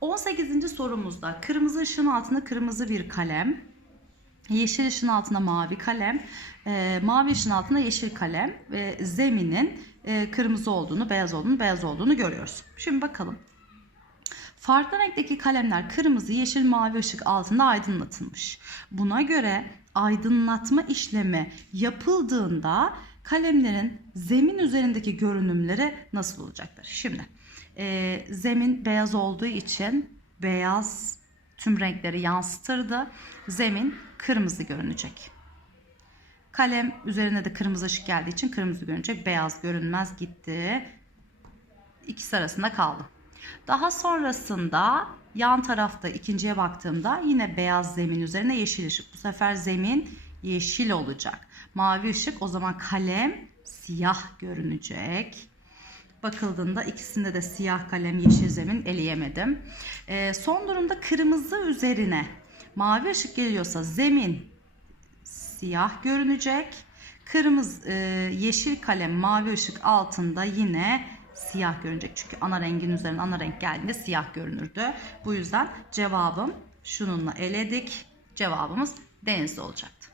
18. sorumuzda kırmızı ışığın altında kırmızı bir kalem, yeşil ışığın altında mavi kalem, e, mavi ışığın altında yeşil kalem ve zeminin e, kırmızı olduğunu, beyaz olduğunu, beyaz olduğunu görüyoruz. Şimdi bakalım. Farklı renkteki kalemler kırmızı, yeşil, mavi ışık altında aydınlatılmış. Buna göre aydınlatma işlemi yapıldığında kalemlerin zemin üzerindeki görünümleri nasıl olacaktır? Şimdi e, zemin beyaz olduğu için beyaz tüm renkleri yansıtırdı. Zemin kırmızı görünecek. Kalem üzerine de kırmızı ışık geldiği için kırmızı görünecek. Beyaz görünmez gitti. İkisi arasında kaldı. Daha sonrasında yan tarafta ikinciye baktığımda yine beyaz zemin üzerine yeşil ışık. Bu sefer zemin yeşil olacak. Mavi ışık o zaman kalem siyah görünecek. Bakıldığında ikisinde de siyah kalem yeşil zemin eleyemedim. Ee, son durumda kırmızı üzerine mavi ışık geliyorsa zemin siyah görünecek. Kırmızı e, yeşil kalem mavi ışık altında yine siyah görünecek. Çünkü ana rengin üzerine ana renk geldiğinde siyah görünürdü. Bu yüzden cevabım şununla eledik. Cevabımız denizli olacaktı.